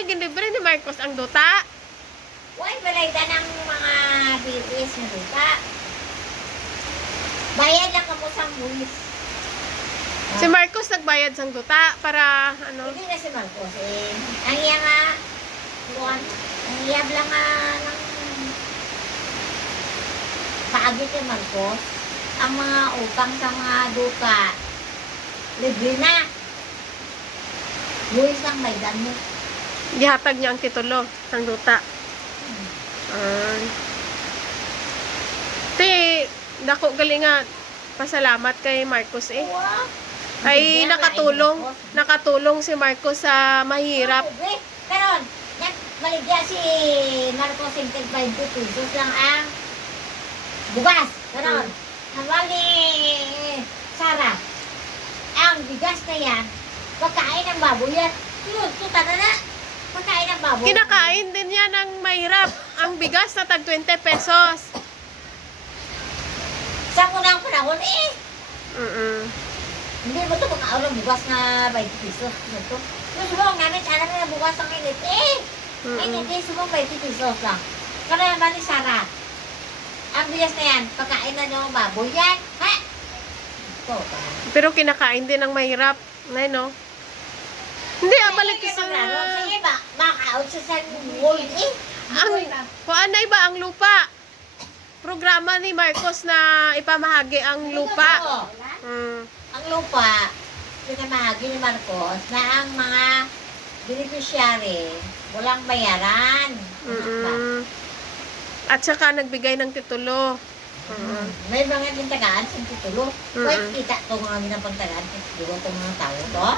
ay gilibre ni Marcos ang duta. Huwag balayda ng mga BTS na lupa. Bayad lang ka mo sa buwis. Si Marcos nagbayad sang duta para ano. Hindi na si Marcos eh. Ang iya nga, buwan, ang iya lang nga ng kaagit ni Marcos, ang mga utang sa mga duka, libre na. Buwis lang may mo. Gihatag niya ang titulo sang duta. Ay. Te, dako gali nga pasalamat kay Marcos eh. Ay nakatulong, nakatulong si Marcos sa mahirap. Karon, maligya si Marcos yung 20 pesos lang ang bugas. Karon, Hmm. nawali Sara. Ang bigas na yan, pagkain ng baboy yan. Yun, tuta na na. Pagkain ng baboy. Kinakain din niya ng mahirap. Ang bigas na tag 20 pesos. Sa unang panahon eh. Mm Hindi mo ito mga ng bugas na 20 pesos. Ito. Yung subong namin, sana na bugas ang init eh. Ay, Mm hindi, subong 20 pesos lang. Kaya naman ni Sarah, ang bigas na yan, pagkain na ng baboy yan. Ha? Ito. Pero kinakain din ng mahirap. Nay, no? Hindi, ah, balik ka sa... Sige ba, makaot sa sa wall eh. Ang, kuan na ba ang lupa? Programa ni Marcos na ipamahagi ang lupa. Ito, Mm. Ang lupa, pinamahagi ni Marcos na ang mga beneficiary walang bayaran. Mm. At saka nagbigay ng titulo. Mm. May mga tintagaan sa titulo. Mm-mm. Pwede kita ito mga ginapagtagaan sa titulo itong mga tao to.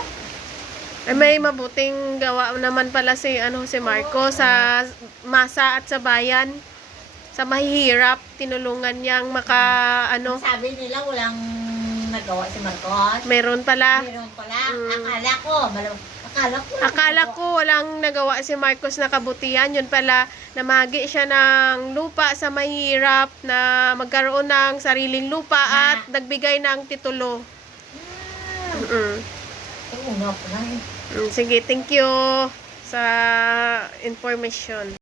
Ay, may mabuting gawa naman pala si ano si Marcos sa masa at sa bayan. Sa mahihirap, tinulungan niyang maka ano, Sabi nila walang nagawa si Marcos. meron pala. Meron pala. Mm. Akala ko, malam, akala ko. Akala ko walang nagawa si Marcos na kabutihan. Yun pala, namagi siya ng lupa sa mahirap na magkaroon ng sariling lupa Na. at nagbigay ng titulo. Eh. Mm, Sige, thank you sa information.